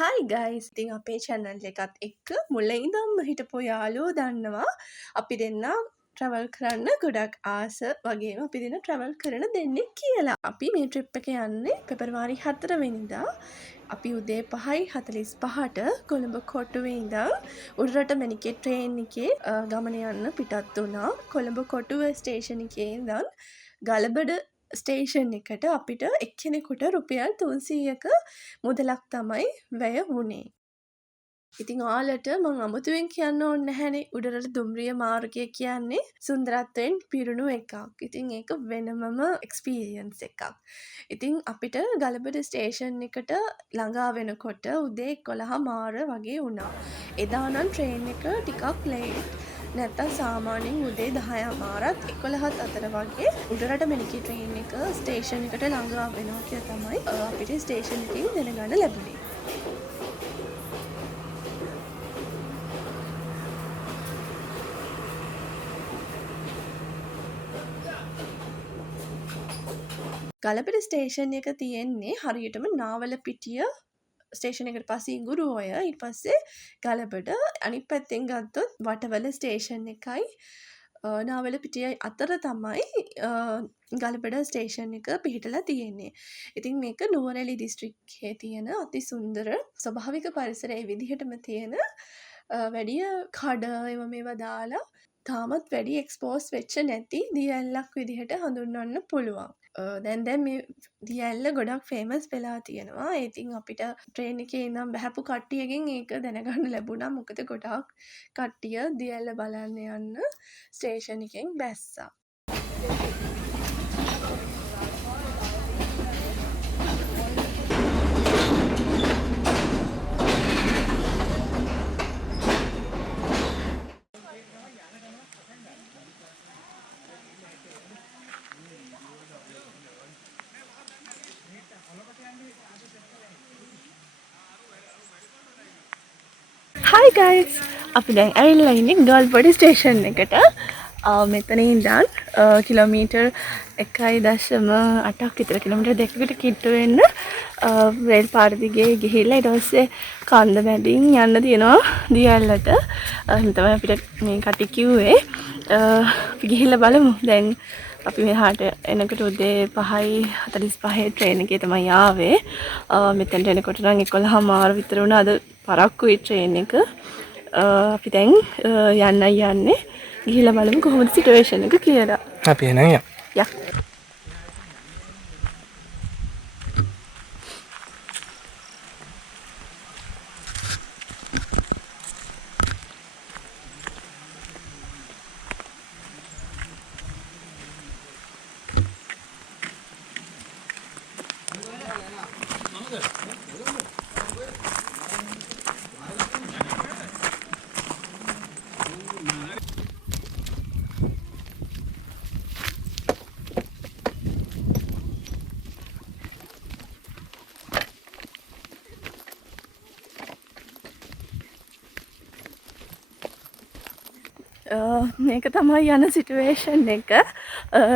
Hi guys! ඉතින් අපේ channel එකත් එක්ක මුල ඉඳන්ම හිටපු යාළුවෝ දන්නවා අපි දෙන්නා travel කරන්න ගොඩක් ආස වගේම අපි දෙන්නා travel කරන දෙන්නෙක් කියලා. අපි මේ trip එක යන්නේ පෙබරවාරි 4 වෙනිදා. අපි උදේ 5:45ට කොළඹ කොටුවේ ඉඳන් උඩරට මැණිකේ train එකේ ගමන යන්න පිටත් වුණා. කොළඹ කොටුව station එකේ ඉඳන් ගලබඩ ස්ටේෂන් එකට අපිට එක්කෙනෙකුට රුපියල් 300ක මුදලක් තමයි වැය වුණේ. ඉතින් ඔයාලට මම අමුතුවෙන් කියන්න ඕනේ නැහැනේ උඩරට දුම්රිය මාර්ගය කියන්නේ සුන්දරත්වයෙන් පිරුණු එකක්. ඉතින් ඒක වෙනමම එක්ස්පීරියන්ස් එකක්. ඉතින් අපිට ගලබඩ ස්ටේෂන් එකට ළඟා වෙනකොට උදේ 11:00 වගේ වුණා. එදා නම් ට්‍රේන් එක ටිකක් ලේට්. නැත්තම් සාමාන්‍යයෙන් උදේ 10:00ත් 11ත් අතර වගේ උඩරට මැණිකේ ට්‍රේන් එක ස්ටේෂන් එකට ළඟා වෙනවා කියලා තමයි අපිට ස්ටේෂන් එකකින් දැනගන්න ලැබුණේ. ගලබඩ ස්ටේෂන් එක තියෙන්නේ හරියටම නාවලපිටිය ස්ටේෂන් එකට පස්සේ ඉඟුරුඔය ඊට පස්සේ ගලබඩ අනිත් පැත්තෙන් ගත්තොත් වටවල ස්ටේෂන් එකයි නාවලපිටිය අතර තමයි ගලබඩ ස්ටේෂන් එක පිහිටලා තියෙන්නේ. ඉතින් මේක නුවරඑළිය දිස්ත්‍රික්කයේ තියෙන අති සුන්දර ස්වභාවික පරිසරයේ විදිහටම තියෙන වැඩිය කඩ මේවා දාලා තාමත් වැඩි එක්ස්පෝස් වෙච්ච නැති දිය ඇල්ලක් විදිහට හඳුන්වන්න පුළුවන්. දැන් මේ දිය ඇල්ල ගොඩක් ෆේමස් වෙලා තියෙනවා. ඉතින් අපිට ට්‍රේන් එකේ ඉඳන් බහැපු කට්ටියගෙන් ඒක දැනගන්න ලැබුණා. මොකද ගොඩක් කට්ටිය දිය ඇල්ල බලන්න යන්න ස්ටේෂන් එකෙන් බැස්සා. Hi guys! අපි දැන් ඇවිල්ලා ඉන්නේ ගල්බඩ ස්ටේෂන් එකට. මෙතන ඉඳන් කිලෝමීටර් 1.8ක් විතර කිලෝමීටර් 2කට කිට්ටු වෙන්න රේල් පාර දිගේ ගිහිල්ලා ඊට පස්සේ කන්ද මැදින් යන්න තියෙනවා දිය ඇල්ලට. එහෙනම් තමයි අපිට මේ කටි කිව්වේ. අපි ගිහිල්ලා බලමු. දැන් අපි මෙහාට එනකොට උදේ 5:45 ට්‍රේන් එකේ තමයි ආවේ. මෙතනට එනකොට නම් 11:00 විතර වුණා. අද පරක්කුයි ට්‍රේන් එක. අපි දැන් යන්නේ. ගිහිල්ලා බලමු කොහොමද සිටුේෂන් එක කියලා. අපි එනවා යා. යා. මේක තමයි යන සිටුේෂන් එක.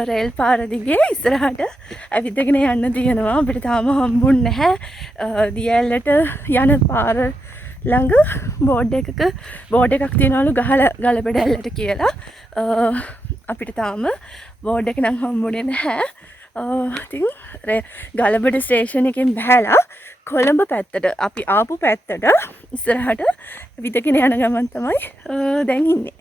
රේල් පාර දිගේ ඉස්සරහට ඇවිදගෙන යන්න තියෙනවා. අපිට තාම හම්බුන්නේ නැහැ. දිය ඇල්ලට යන පාර ළඟ බෝඩ් එකක් තියනවලු ගලබඩ ඇල්ලට කියලා. අපිට තාම බෝඩ් එක නම් හම්බුනේ නැහැ. ඉතින් ගලබඩ ස්ටේෂන් එකෙන් බහැලා කොළඹ පැත්තට අපි ආපු පැත්තට ඉස්සරහට ඇවිදගෙන යන ගමන් තමයි දැන් ඉන්නේ.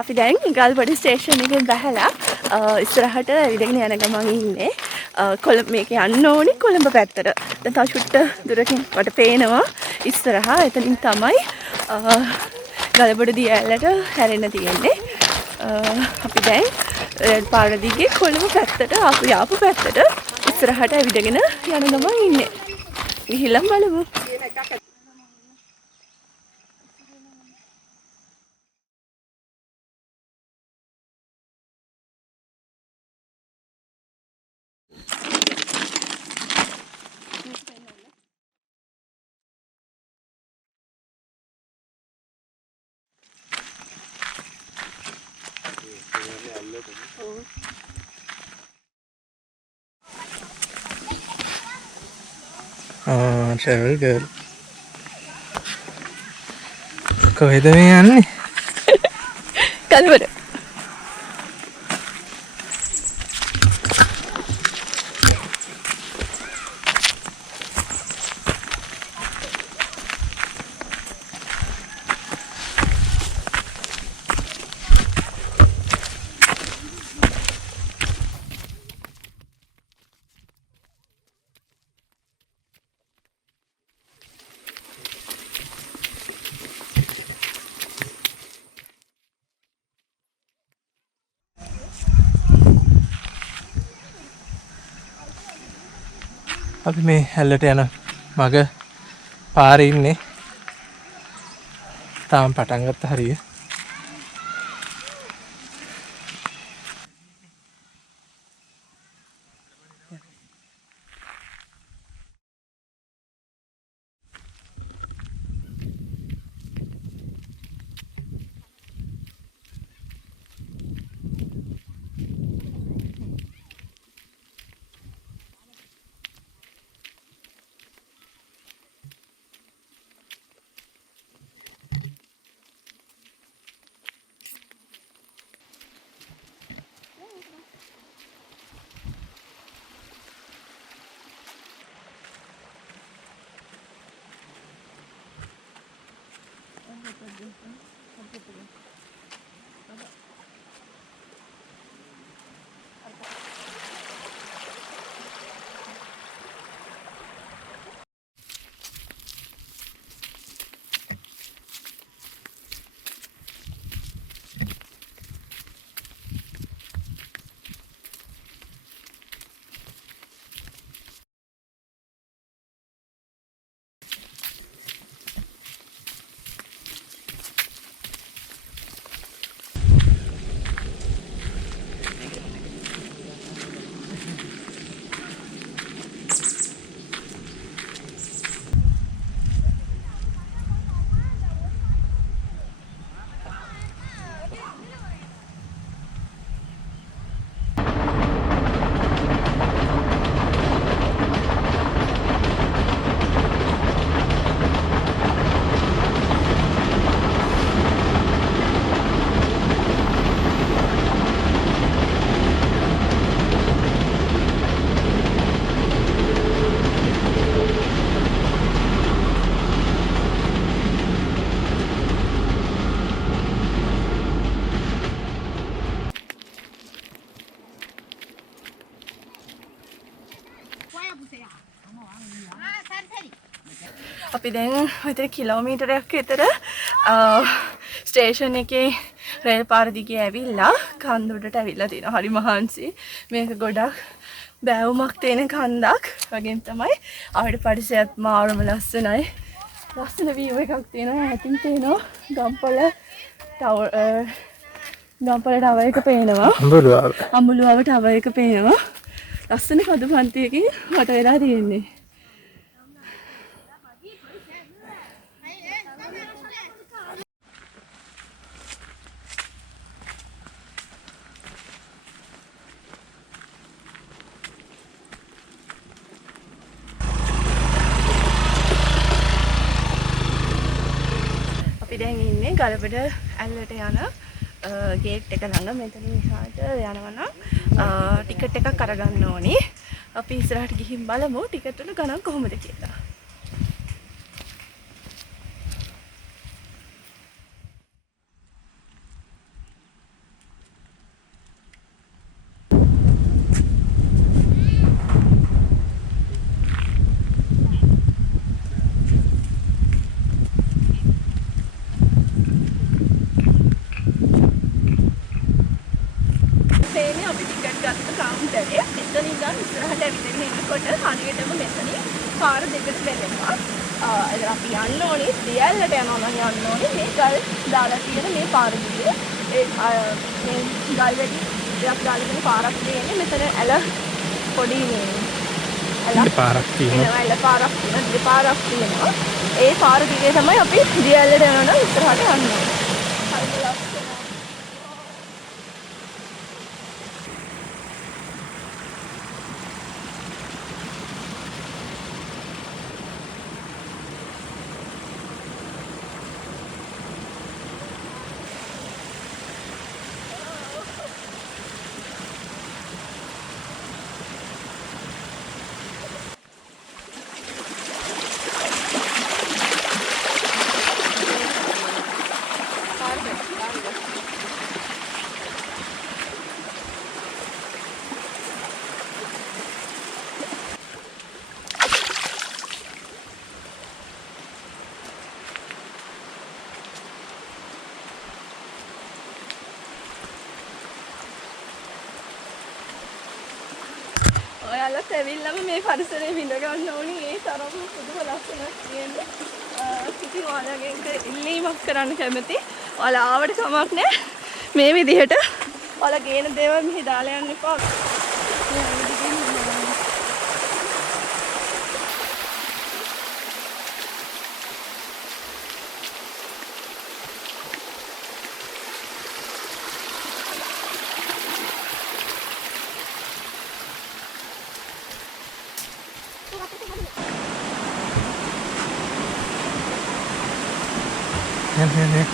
අපි දැන් ගල්බඩ ස්ටේෂන් එකෙන් බැහැලා ඉස්සරහට ඇවිදගෙන යන ගමන් ඉන්නේ. කොළඹ මේක යන්න ඕනේ කොළඹ පැත්තට. දැන් තව චුට්ට දුරකින් වට පේනවා ඉස්සරහා. එතනින් තමයි ගල්බඩ දිය ඇල්ලට හැරෙන්න තියෙන්නේ. අපි දැන් රේල් පාර දිගේ කොළඹ පැත්තට ආපු පැත්තට ඉස්සරහට ඇවිදගෙන යන ගමන් ඉන්නේ. ගිහිල්ලා බලමු. travel girl. කොහෙද මේ යන්නේ? Galboda. අපි මේ හැල්ලට යන මග පාරේ ඉන්නේ. තාම පටන් ගත්ත හරිය. අපි දැන් මෙතන කිලෝමීටරයක් විතර ස්ටේෂන් එකේ රේල් පාර දිගේ ඇවිල්ලා කන්ද උඩට ඇවිල්ලා තියෙනවා. හරි මහන්සි. මේක ගොඩක් බෑවුමක් තියෙන කන්දක් වගේම තමයි අපිට පරිසරයත් මාරම ලස්සනයි. ලස්සන view එකක් තියෙනවා. ඈතින් තියෙනවා ගම්පොළ ටවර් එක පේනවා. අඹුලුවාව ටවර් එක පේනවා. ලස්සන කඳු පන්තියකින් වට වෙලා තියෙන්නේ. අපි දැන් ඉන්නේ ගලබඩ ඇල්ලට යන ගේට් එක ළඟ. මෙතන මෙහාට යනවා නම් ටිකට් එකක් අරගන්න ඕනේ. අපි ඉස්සරහට ගිහින් බලමු ටිකට් වල ගණන් කොහොමද කියලා. පාර දෙකට බෙදෙනවා. අපි යන්න ඕනේ දියැලට යනවා නම් යන්න ඕනේ මේ ගල් දාලා තියෙන මේ පාර දිගේ. මේ ගල් වැඩි දෙයක් දාලා තියෙන පාරක් තියෙන්නේ. මෙතන ඇල පොඩි මේ ඇල පාරක් තියෙනවා. ඇල පාරක් තියෙනවා. දෙපාරක් තියෙනවා. ඒ පාර දිගේ තමයි අපි දියැලට යනවා නම් ඉස්සරහට යන්න ඕනේ. හරිද ලස්සනයි. ඔයාලත් ඇවිල්ලාම මේ පරිසරය විඳ ගන්න ඕනි. ඒ තරම්ම පුදුම ලස්සනක් තියෙන්නේ. ඉතින් ඔයාලගෙන් ඉල්ලීමක් කරන්න කැමති. ඔයාලා ආවට කමක් නැහැ. මේ විදිහට ඔයාලා ගේන දේවල් මෙහි දාලා යන්න එපා. නේ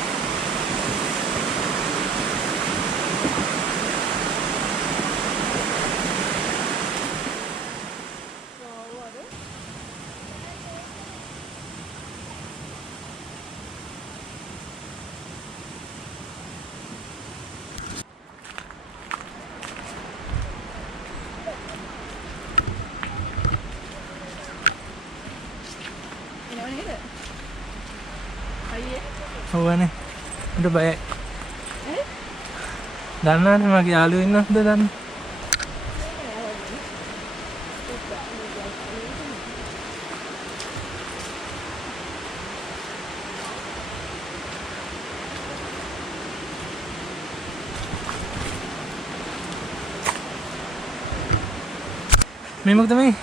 ඔවනේ උඩ බයයි දන්නවනේ මගේ යාළුවෝ ඉන්නවද දන්න මේ මොකද මේ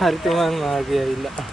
හරි තුමන් මාගේ ඇවිල්ලා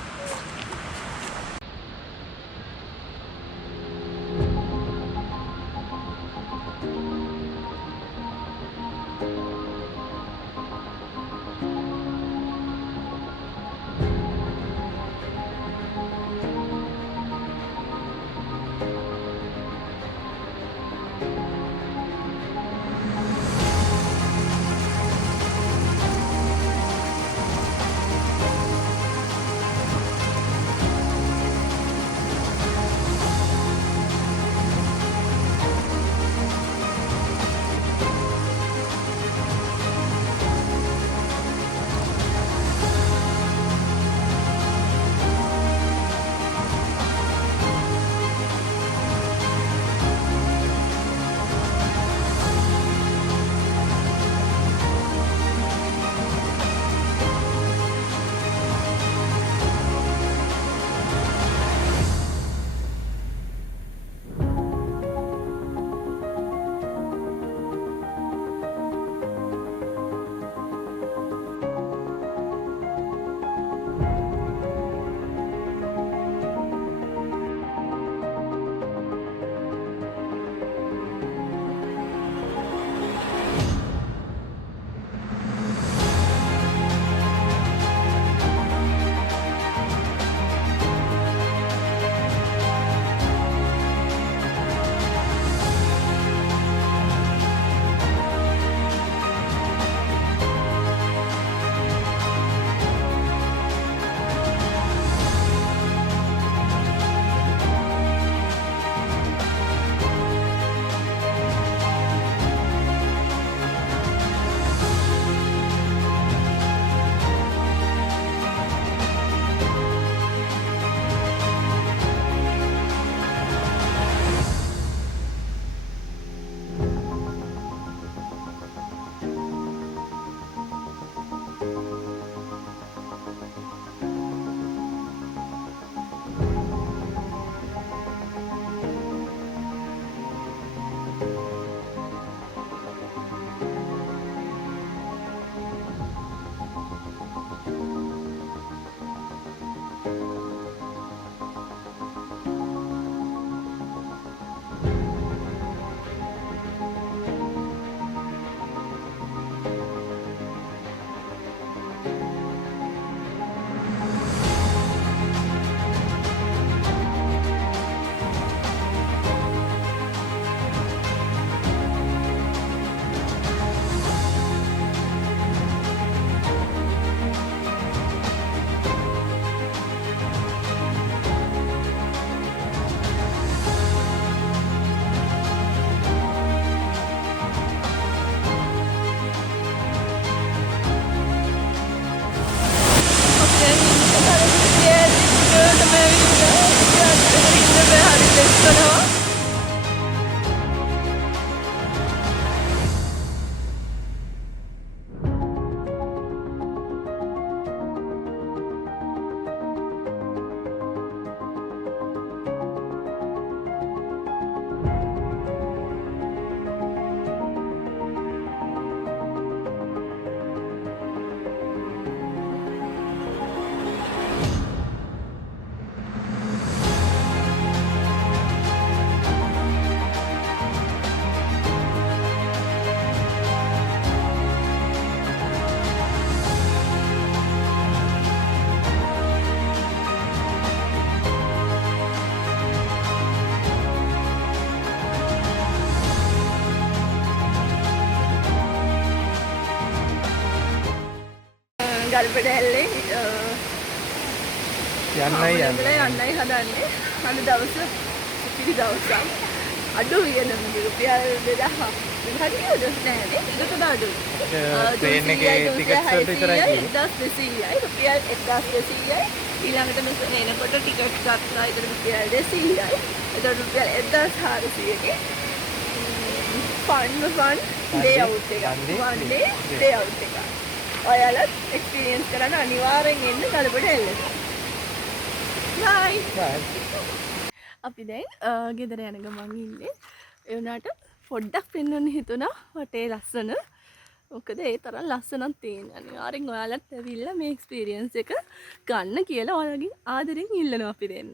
ගල්බඩ ඇල්ලේ යන්නයි හදන්නේ. අද දවස පිරි දවසක්. අඩු වියදම රුපියල් 2000. හරියද නෑනේ. ඒකට අඩු. ट्रेन එකේ ටිකට්ස් වලට විතරයි කියන්නේ. 1200යි රුපියල් 1200යි. ඊළඟට මෙතන එනකොට ටිකට් ගත්තා. ඒකට රුපියල් 200යි. ඒකට රුපියල් 1400ක fun day out එක. one day out එක. ඔයාලත් එක්ස්පීරියන්ස් කරන්න අනිවාර්යෙන් එන්න ගල්බඩ ඇල්ලට. bye. අපි දැන් ගෙදර යන ගමන් ඉන්නේ. ඒ වුණාට පොඩ්ඩක් පෙන්වන්න හිතුණා වටේ ලස්සන. මොකද ඒ තරම් ලස්සනක් තියෙන. අනිවාර්යෙන් ඔයාලත් ඇවිල්ලා මේ එක්ස්පීරියන්ස් එක ගන්න කියලා ඔයාලගෙන් ආදරෙන් ඉල්ලනවා අපි දෙන්න.